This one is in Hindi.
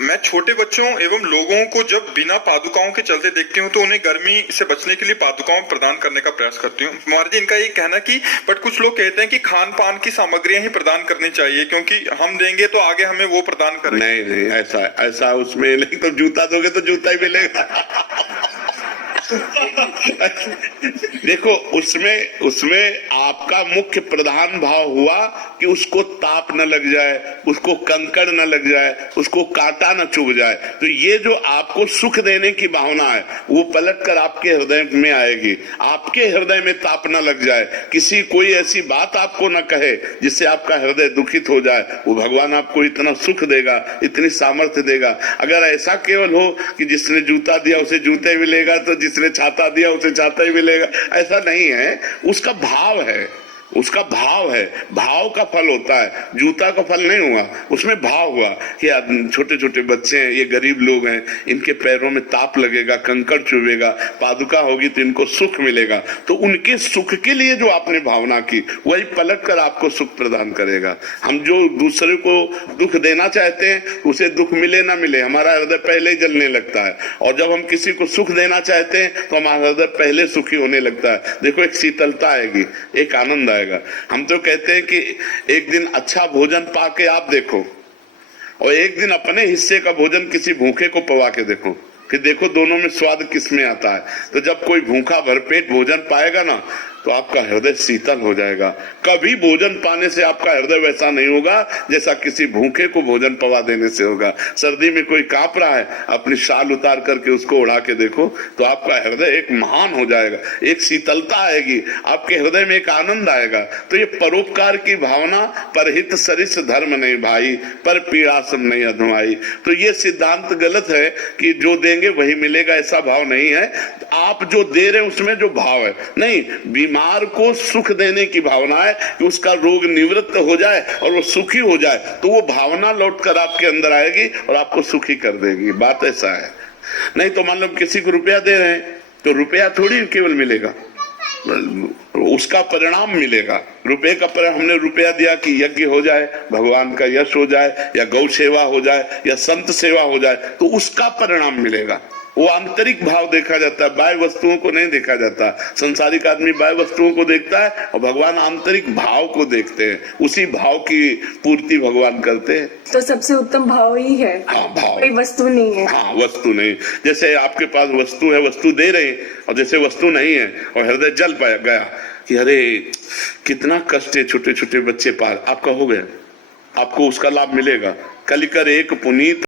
मैं छोटे बच्चों एवं लोगों को जब बिना पादुकाओं के चलते देखती हूँ तो उन्हें गर्मी से बचने के लिए पादुकाओं प्रदान करने का प्रयास करती हूँ। महाराज जी, इनका ये कहना कि बट कुछ लोग कहते हैं कि खान पान की सामग्रियां ही प्रदान करनी चाहिए, क्योंकि हम देंगे तो आगे हमें वो प्रदान करेंगे। नहीं नहीं, ऐसा ऐसा उसमें नहीं। तो जूता दोगे तो जूता ही मिलेगा। देखो, उसमें आपका मुख्य प्रधान भाव हुआ कि उसको ताप न लग जाए, उसको कंकड़ न लग जाए, उसको कांटा न चुभ जाए। तो ये जो आपको सुख देने की भावना है वो पलट कर आपके हृदय में आएगी। आपके हृदय में ताप न लग जाए, किसी कोई ऐसी बात आपको न कहे जिससे आपका हृदय दुखित हो जाए, वो भगवान आपको इतना सुख देगा, इतनी सामर्थ्य देगा। अगर ऐसा केवल हो कि जिसने जूता दिया उसे जूते मिलेगा, तो जिसने छाता दिया उसे छाता ही मिलेगा, ऐसा नहीं है। उसका भाव है, उसका भाव है, भाव का फल होता है। जूता का फल नहीं हुआ, उसमें भाव हुआ कि छोटे छोटे बच्चे हैं, ये गरीब लोग हैं, इनके पैरों में ताप लगेगा, कंकड़ चुभेगा, पादुका होगी तो इनको सुख मिलेगा। तो उनके सुख के लिए जो आपने भावना की वही पलट कर आपको सुख प्रदान करेगा। हम जो दूसरे को दुख देना चाहते हैं उसे दुख मिले ना मिले, हमारा हृदय पहले ही जलने लगता है। और जब हम किसी को सुख देना चाहते हैं तो हमारा हृदय पहले सुखी होने लगता है। देखो, एक शीतलता आएगी, एक आनंद आएगा। हम तो कहते हैं कि एक दिन अच्छा भोजन पाके आप देखो और एक दिन अपने हिस्से का भोजन किसी भूखे को पवा के देखो, कि देखो दोनों में स्वाद किसमें आता है। तो जब कोई भूखा भरपेट भोजन पाएगा ना तो आपका हृदय शीतल हो जाएगा। कभी भोजन पाने से आपका हृदय वैसा नहीं होगा जैसा किसी भूखे को भोजन पवा देने से होगा। सर्दी में कोई कांप रहा है, अपनी शाल उतार करके उसको उड़ा के देखो तो आपका हृदय एक महान हो जाएगा, एक शीतलता आएगी, आपके हृदय में एक आनंद आएगा। तो ये परोपकार की भावना, परहित सरिस धर्म नहीं भाई, पर पीड़ा सम नहीं अधमाई। तो ये सिद्धांत गलत है कि जो देंगे वही मिलेगा, ऐसा भाव नहीं है। आप जो दे रहे हैं उसमें जो भाव है, नहीं, बीमार को सुख देने की भावना है कि उसका रोग निवृत्त हो जाए और वो सुखी हो जाए, तो वो भावना लौट कर आपके अंदर आएगी और आपको सुखी कर देगी। बात ऐसा है। नहीं तो मान लो किसी को रुपया दे रहे हैं तो रुपया थोड़ी केवल मिलेगा, उसका परिणाम मिलेगा। रुपए का परिणाम, हमने रुपया दिया कि यज्ञ हो जाए, भगवान का यश हो जाए, या गौ सेवा हो जाए, या संत सेवा हो जाए, तो उसका परिणाम मिलेगा। वो आंतरिक भाव देखा जाता है, बाह्य वस्तुओं को नहीं देखा जाता। संसारिक आदमी बाह्य वस्तुओं को देखता है और भगवान आंतरिक भाव को देखते हैं, उसी भाव की पूर्ति भगवान करते हैं। तो सबसे उत्तम भाव ही है। हाँ, भाव, कोई वस्तु नहीं है। हाँ, वस्तु नहीं। जैसे आपके पास वस्तु है, वस्तु दे रहे और जैसे वस्तु नहीं है और हृदय जल पाया गया कि अरे कितना कष्ट है, छोटे छोटे बच्चे पाल, आपका हो गया, आपको उसका लाभ मिलेगा। कलिकर एक पुनीत